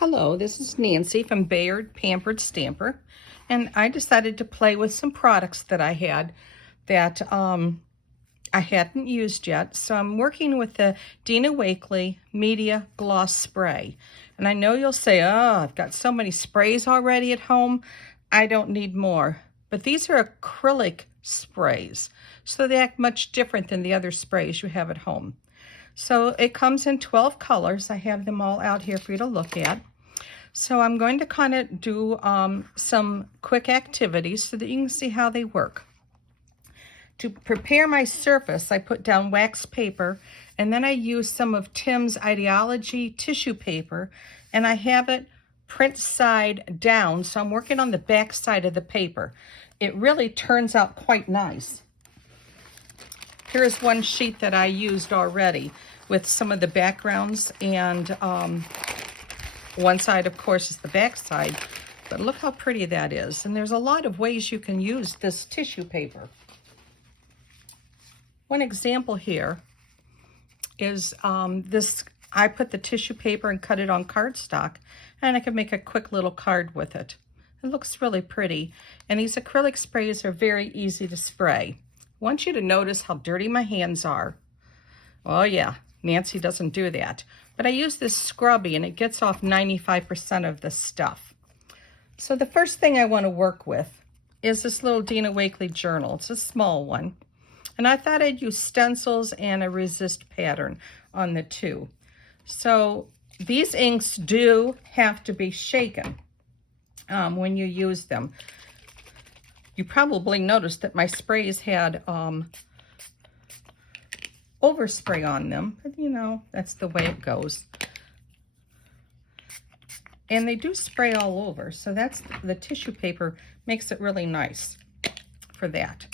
Hello, this is Nancy from Bayard Pampered Stamper, and I decided to play with some products that I had that I hadn't used yet. So I'm working with the Dina Wakely Media Gloss Spray. And I know you'll say, oh, I've got so many sprays already at home, I don't need more. But these are acrylic sprays, so they act much different than the other sprays you have at home. So it comes in 12 colors. I have them all out here for you to look at. So I'm going to kind of do some quick activities so that you can see how they work. To prepare my surface, I put down wax paper, and then I use some of Tim's Ideology tissue paper, and I have it print side down, so I'm working on the back side of the paper. It really turns out quite nice. Here's one sheet that I used already with some of the backgrounds, and one side, of course, is the back side, but look how pretty that is. And there's a lot of ways you can use this tissue paper. One example here is this. I put the tissue paper and cut it on cardstock, and I can make a quick little card with it. It looks really pretty, and these acrylic sprays are very easy to spray. I want you to notice how dirty my hands are. Oh yeah, Nancy doesn't do that. But I use this scrubby, and it gets off 95% of the stuff. So the first thing I want to work with is this little Dina Wakely journal. It's a small one. And I thought I'd use stencils and a resist pattern on the two. So these inks do have to be shaken when you use them. You probably noticed that my sprays had overspray on them, but you know, that's the way it goes. And they do spray all over, so that's the tissue paper makes it really nice for that,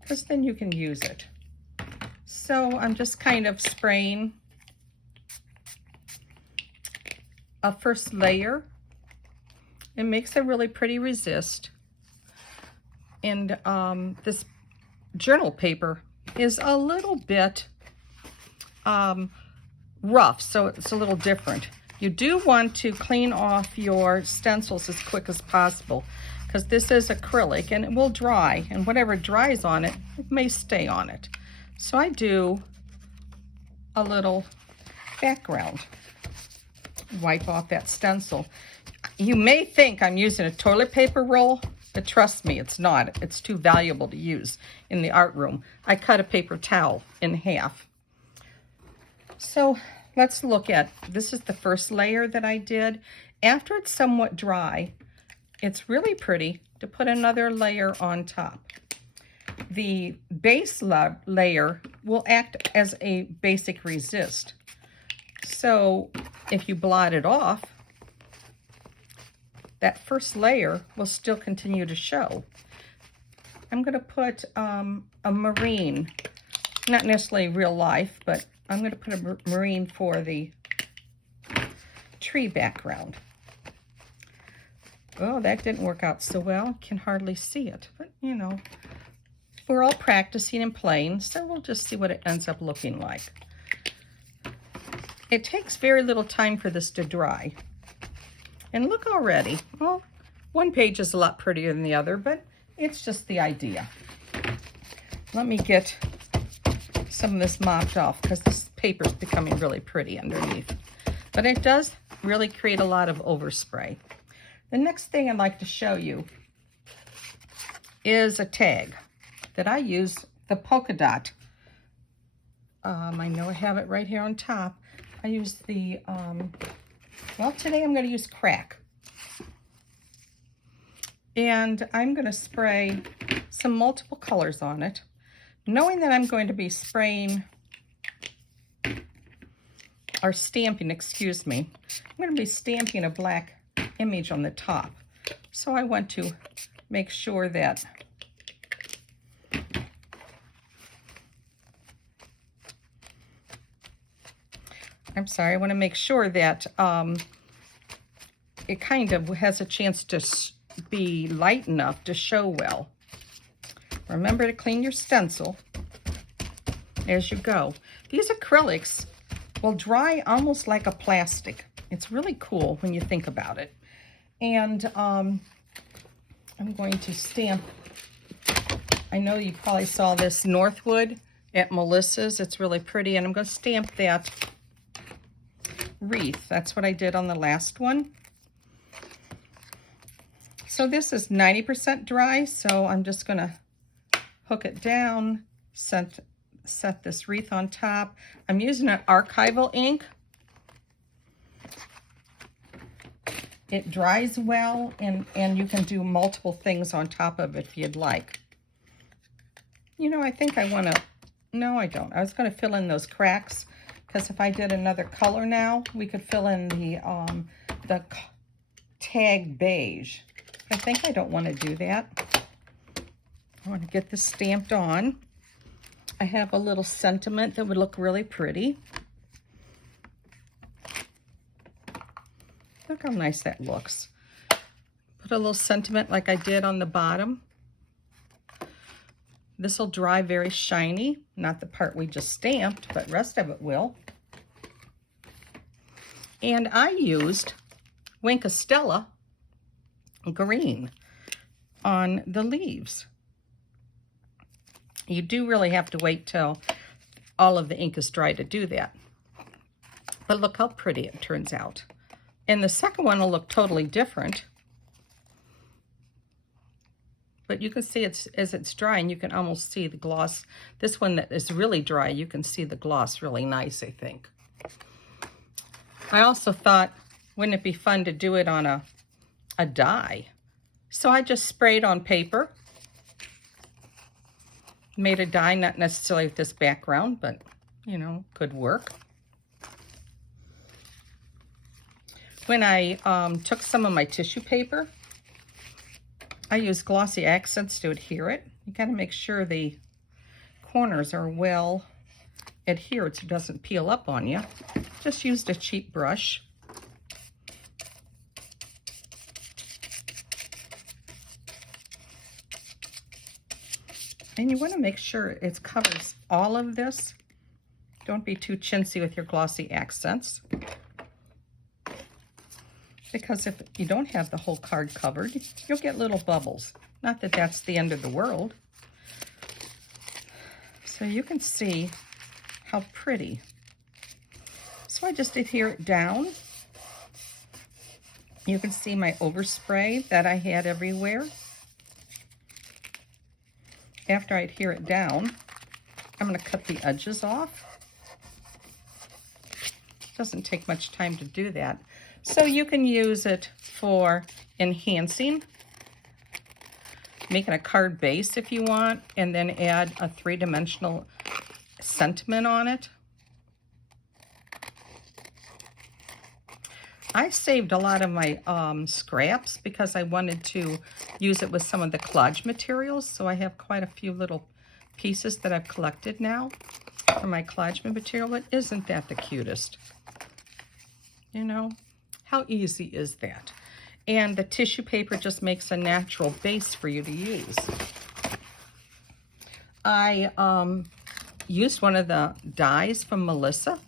because then you can use it. So I'm just kind of spraying a first layer. It makes a really pretty resist. And this journal paper is a little bit rough, so it's a little different. You do want to clean off your stencils as quick as possible, because this is acrylic and it will dry, and whatever dries on it, it may stay on it. So I do a little background, wipe off that stencil. You may think I'm using a toilet paper roll, but trust me, it's not. It's too valuable to use in the art room. I cut a paper towel in half. So let's look at, this is the first layer that I did. After it's somewhat dry, it's really pretty to put another layer on top. The base layer will act as a basic resist. So if you blot it off, that first layer will still continue to show. I'm going to put a marine, not necessarily real life, but I'm going to put a marine for the tree background. Oh, that didn't work out so well. Can hardly see it, but you know, we're all practicing and playing, so we'll just see what it ends up looking like. It takes very little time for this to dry. And look already, well, one page is a lot prettier than the other, but it's just the idea. Let me get some of this mopped off, because this paper is becoming really pretty underneath. But it does really create a lot of overspray. The next thing I'd like to show you is a tag that I use, the polka dot. I know I have it right here on top. I use the, well, today I'm going to use crack. And I'm going to spray some multiple colors on it, knowing that I'm going to be spraying, or stamping, excuse me. I'm going to be stamping a black image on the top. So I want to make sure that I want to make sure that it kind of has a chance to be light enough to show well. Remember to clean your stencil as you go. These acrylics will dry almost like a plastic. It's really cool when you think about it. And I'm going to stamp, I know you probably saw this Northwood at Melissa's. It's really pretty, and I'm going to stamp that wreath. That's what I did on the last one. So this is 90% dry, so I'm just going to hook it down, set this wreath on top. I'm using an archival ink. It dries well, and you can do multiple things on top of it if you'd like. You know, I think I want to, no, I don't. I was going to fill in those cracks, because if I did another color now, we could fill in the tag beige. I think I don't want to do that. I want to get this stamped on. I have a little sentiment that would look really pretty. Look how nice that looks. Put a little sentiment like I did on the bottom. This will dry very shiny. Not the part we just stamped, but rest of it will. And I used Wink Stella green on the leaves. You do really have to wait till all of the ink is dry to do that. But look how pretty it turns out. And the second one will look totally different. But you can see it's, as it's drying, you can almost see the gloss. This one that is really dry, you can see the gloss really nice, I think. I also thought, wouldn't it be fun to do it on a die? So I just sprayed on paper. Made a die, not necessarily with this background, but, you know, could work. When I took some of my tissue paper, I used glossy accents to adhere it. You gotta make sure the corners are well adhered so it doesn't peel up on you. Just used a cheap brush. And you wanna make sure it covers all of this. Don't be too chintzy with your glossy accents, because if you don't have the whole card covered, you'll get little bubbles. Not that that's the end of the world. So you can see how pretty. So I just adhere it down. You can see my overspray that I had everywhere. After I adhere it down, I'm going to cut the edges off. Doesn't take much time to do that. So you can use it for enhancing, making a card base if you want, and then add a three-dimensional sentiment on it. I saved a lot of my scraps because I wanted to use it with some of the collage materials, so I have quite a few little pieces that I've collected now for my collage material. But isn't that the cutest? You know? How easy is that? And the tissue paper just makes a natural base for you to use. I used one of the dies from Melissa.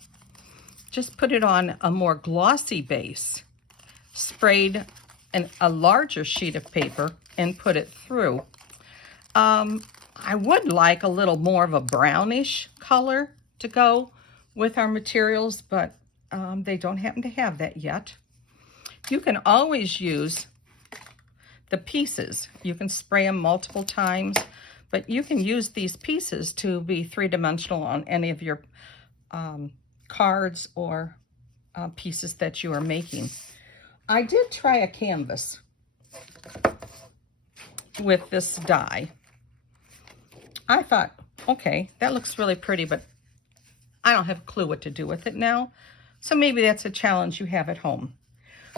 Just put it on a more glossy base. Sprayed a larger sheet of paper and put it through. I would like a little more of a brownish color to go with our materials, but they don't happen to have that yet. You can always use the pieces. You can spray them multiple times, but you can use these pieces to be three-dimensional on any of your cards or pieces that you are making. I did try a canvas with this die. I thought, okay, that looks really pretty, but I don't have a clue what to do with it now. So maybe that's a challenge you have at home.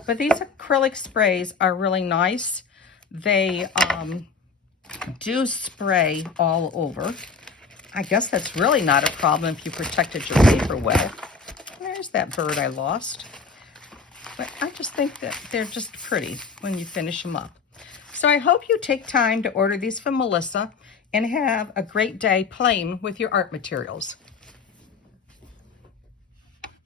But these acrylic sprays are really nice. They do spray all over. I guess that's really not a problem if you protected your paper well. There's that bird I lost. But I just think that they're just pretty when you finish them up. So I hope you take time to order these from Melissa and have a great day playing with your art materials.